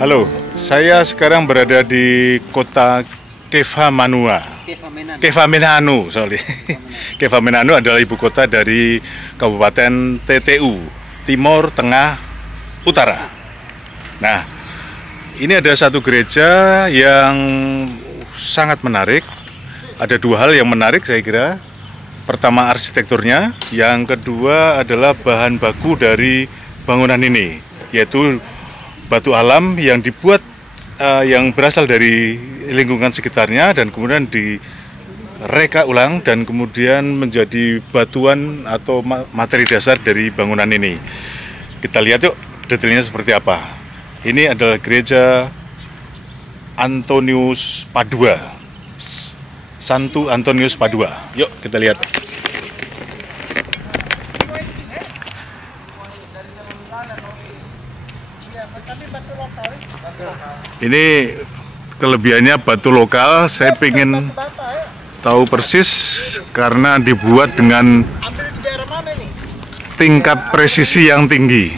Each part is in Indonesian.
Halo, saya sekarang berada di kota Kefamenanu. Kefamenanu adalah ibu kota dari Kabupaten TTU, Timur Tengah Utara. Nah, ini ada satu gereja yang sangat menarik. Ada dua hal yang menarik saya kira. Pertama arsitekturnya, yang kedua adalah bahan baku dari bangunan ini, yaitu batu alam yang dibuat yang berasal dari lingkungan sekitarnya dan kemudian direka ulang dan kemudian menjadi batuan atau materi dasar dari bangunan ini. Kita lihat yuk detailnya seperti apa. Ini adalah gereja Antonius Padua, Santo Antonius Padua. Yuk kita lihat. Ini kelebihannya batu lokal. Saya ingin tahu persis karena dibuat dengan tingkat presisi yang tinggi.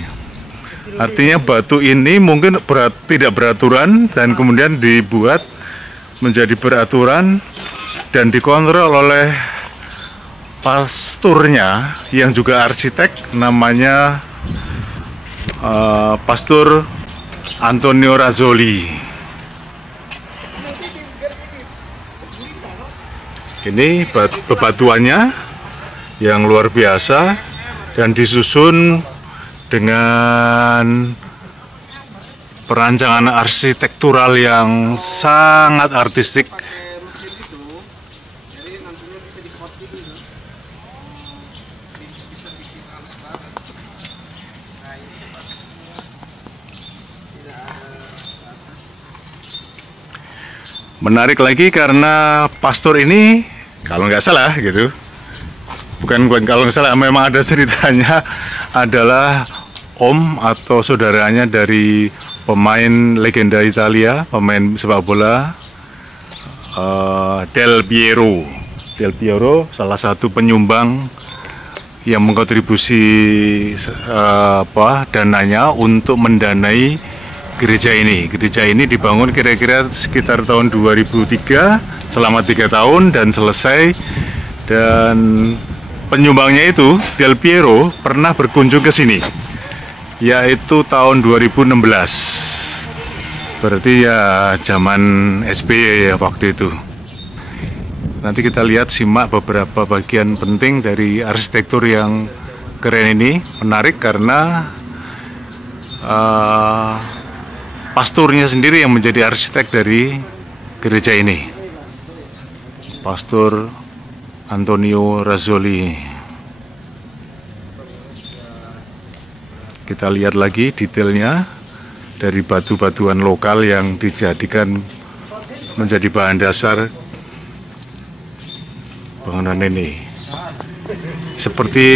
Artinya batu ini mungkin tidak beraturan dan kemudian dibuat menjadi beraturan dan dikontrol oleh pasturnya yang juga arsitek, namanya Pastor Antonio Razzoli. Ini bebatuannya yang luar biasa dan disusun dengan perancangan arsitektural yang sangat artistik. Menarik lagi karena pastor ini, kalau nggak salah gitu, bukan kalau nggak salah, memang ada ceritanya, adalah om atau saudaranya dari pemain legenda Italia, pemain sepak bola Del Piero. Del Piero salah satu penyumbang yang mengkontribusi dananya untuk mendanai gereja ini. Gereja ini dibangun kira-kira sekitar tahun 2003, selama 3 tahun dan selesai. Dan penyumbangnya itu, Del Piero, pernah berkunjung ke sini, yaitu tahun 2016. Berarti ya zaman SBY ya waktu itu. Nanti kita lihat, simak beberapa bagian penting dari arsitektur yang keren ini. Menarik karena pasturnya sendiri yang menjadi arsitek dari gereja ini, Pastor Antonio Razzoli. Kita lihat lagi detailnya dari batu-batuan lokal yang dijadikan menjadi bahan dasar bangunan ini. Seperti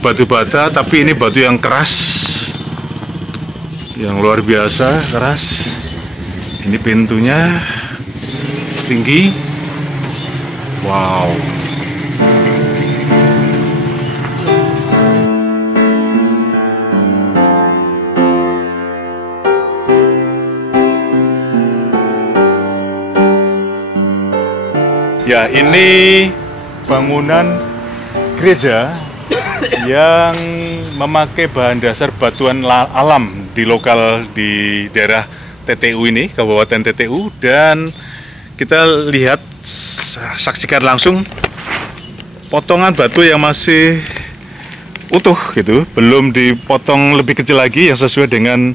batu bata, tapi ini batu yang keras, yang luar biasa keras. Ini pintunya tinggi. Wow. Ya, ini bangunan gereja yang memakai bahan dasar batuan alam di lokal di daerah TTU ini, Kabupaten TTU, dan kita lihat, saksikan langsung potongan batu yang masih utuh gitu, belum dipotong lebih kecil lagi yang sesuai dengan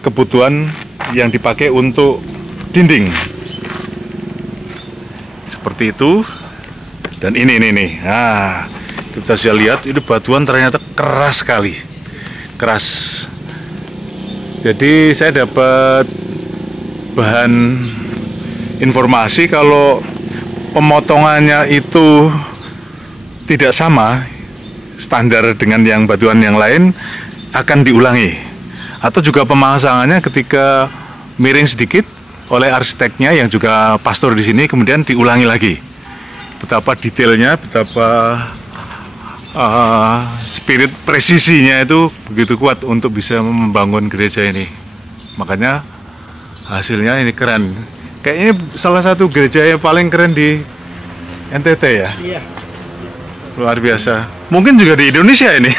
kebutuhan yang dipakai untuk dinding. Seperti itu. Dan ini nih. Nah, kita bisa lihat ini batuan ternyata keras sekali. Keras. Jadi saya dapat bahan informasi kalau pemotongannya itu tidak sama standar dengan yang batuan yang lain, akan diulangi. Atau juga pemasangannya ketika miring sedikit oleh arsiteknya yang juga pastor di sini, kemudian diulangi lagi. Betapa detailnya, betapa spirit presisinya itu begitu kuat untuk bisa membangun gereja ini. Makanya hasilnya ini keren. Kayaknya salah satu gereja yang paling keren di NTT ya. Iya. Luar biasa. Mungkin juga di Indonesia ini.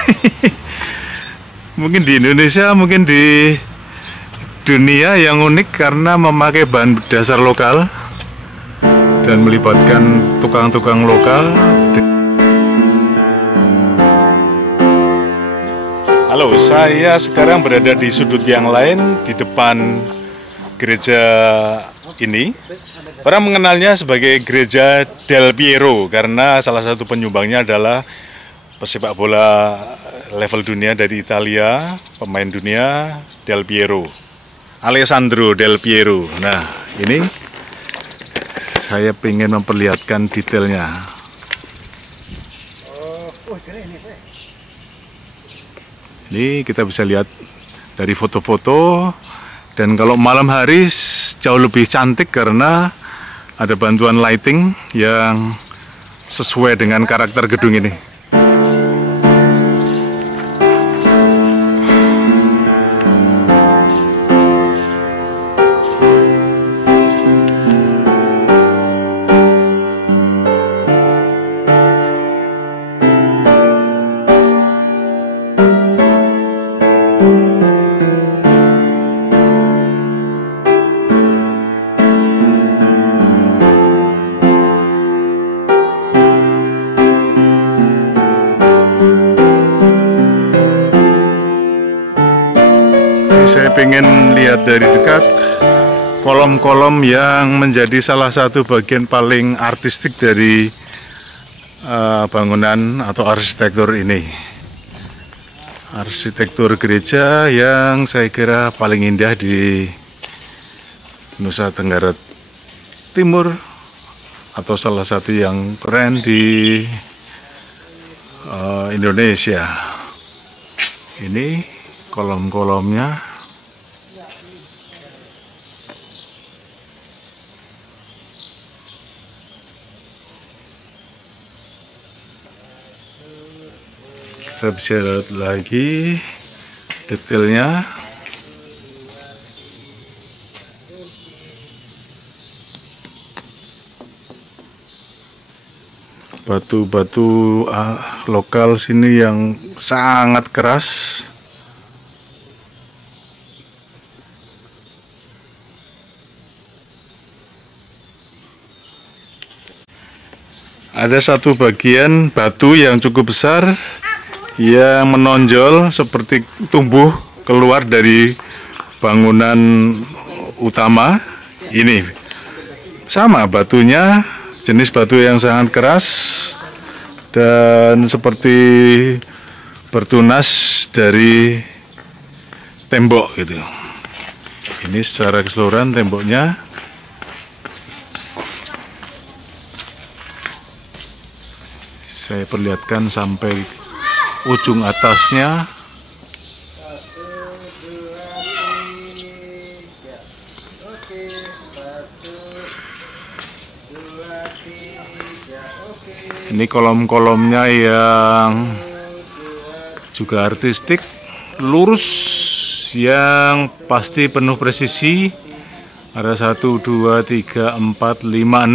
Mungkin di Indonesia, mungkin di dunia yang unik karena memakai bahan dasar lokal dan melibatkan tukang-tukang lokal. Halo, saya sekarang berada di sudut yang lain di depan gereja ini. Orang mengenalnya sebagai gereja Del Piero karena salah satu penyumbangnya adalah pesepak bola level dunia dari Italia, pemain dunia Del Piero, Alessandro Del Piero. Nah, ini saya ingin memperlihatkan detailnya. Ini kita bisa lihat dari foto-foto, dan kalau malam hari jauh lebih cantik karena ada bantuan lighting yang sesuai dengan karakter gedung ini. Saya ingin lihat dari dekat kolom-kolom yang menjadi salah satu bagian paling artistik dari bangunan atau arsitektur ini. Arsitektur gereja yang saya kira paling indah di Nusa Tenggara Timur atau salah satu yang keren di Indonesia. Ini kolom-kolomnya. Kita bisa lihat lagi detailnya. Batu-batu lokal sini yang sangat keras. Ada satu bagian batu yang cukup besar yang menonjol seperti tumbuh keluar dari bangunan utama. Ini sama batunya, jenis batu yang sangat keras dan seperti bertunas dari tembok gitu. Ini secara keseluruhan temboknya. Saya perlihatkan sampai ujung atasnya. Ini kolom-kolomnya yang juga artistik, lurus, yang pasti penuh presisi. Ada 1, 2, 3, 4, 5,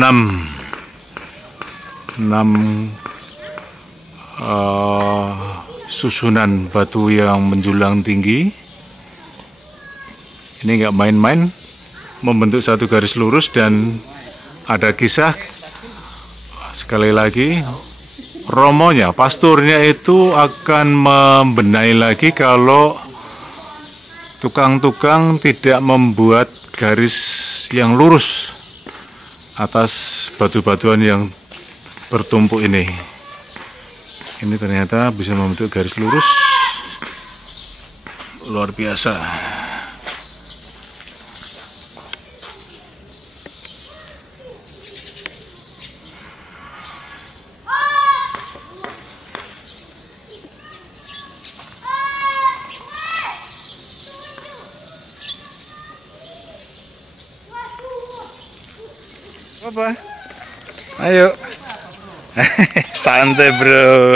6 susunan batu yang menjulang tinggi. Ini nggak main-main, membentuk satu garis lurus, dan ada kisah. Sekali lagi, romonya, pasturnya itu akan membenahi lagi kalau tukang-tukang tidak membuat garis yang lurus atas batu-batuan yang bertumpuk ini. Ini ternyata bisa membentuk garis lurus. Luar biasa. Apa? Ayo. Santai bro.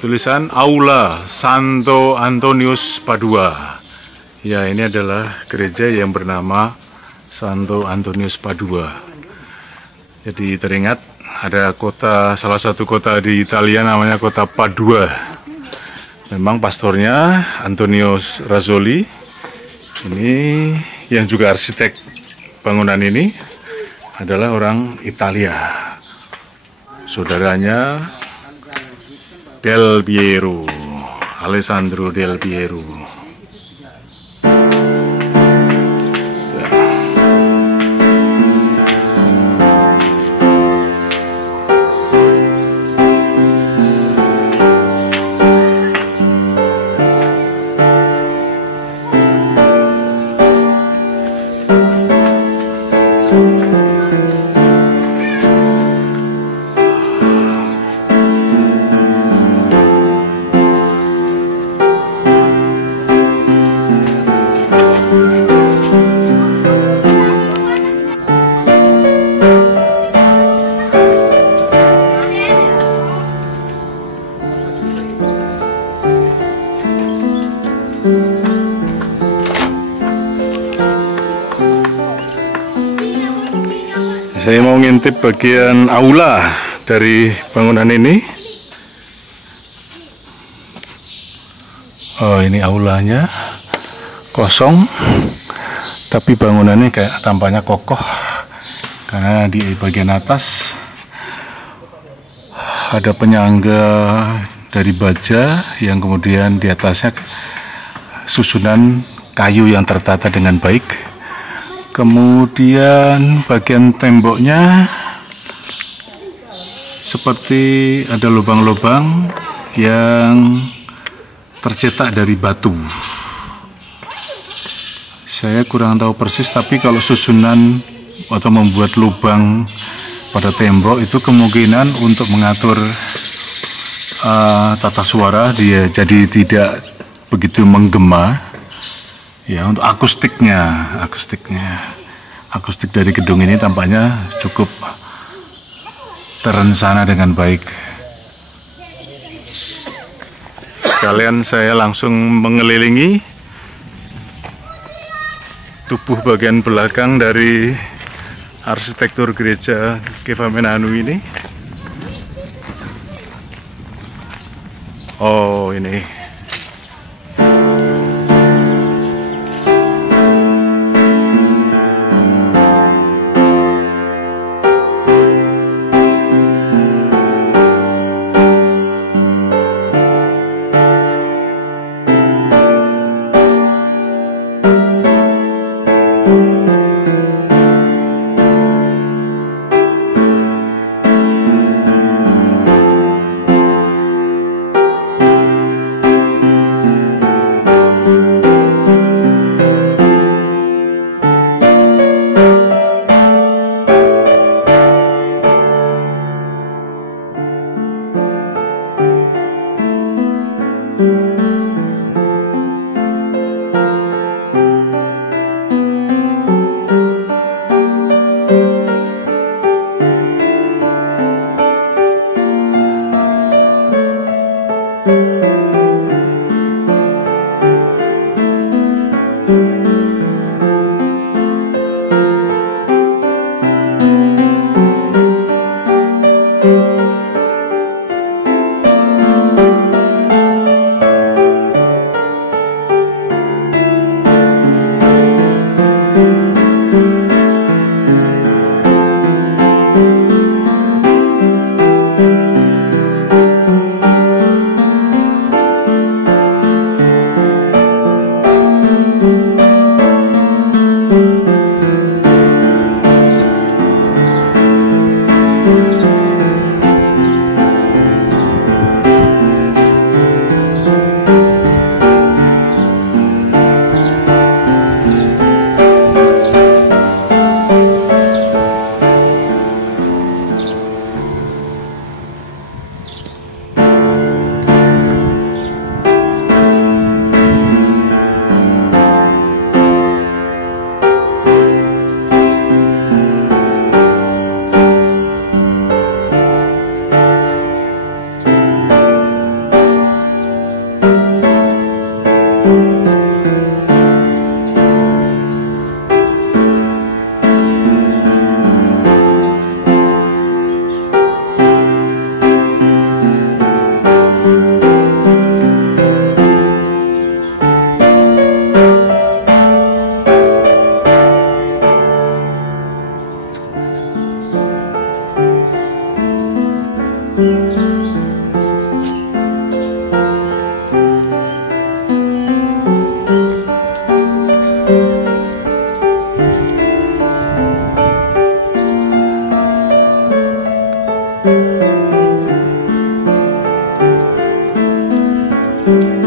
tulisan Aula Santo Antonius Padua. Ya, ini adalah gereja yang bernama Santo Antonius Padua. Jadi teringat ada salah satu kota di Italia namanya kota Padua. Memang pastornya Antonius Razzoli. Ini yang juga arsitek bangunan ini adalah orang Italia. Saudaranya Del Piero, Alessandro Del Piero. Saya mau ngintip bagian aula dari bangunan ini. Oh, ini aulanya kosong, tapi bangunannya kayak tampaknya kokoh karena di bagian atas ada penyangga dari baja yang kemudian di atasnya susunan kayu yang tertata dengan baik. Kemudian bagian temboknya seperti ada lubang-lubang yang tercetak dari batu. Saya kurang tahu persis, tapi kalau susunan atau membuat lubang pada tembok itu kemungkinan untuk mengatur tata suara dia jadi tidak begitu menggema. Ya, untuk akustik dari gedung ini tampaknya cukup terencana dengan baik. Sekalian saya langsung mengelilingi tubuh bagian belakang dari arsitektur gereja Kefamenanu ini. Oh, ini Thank you.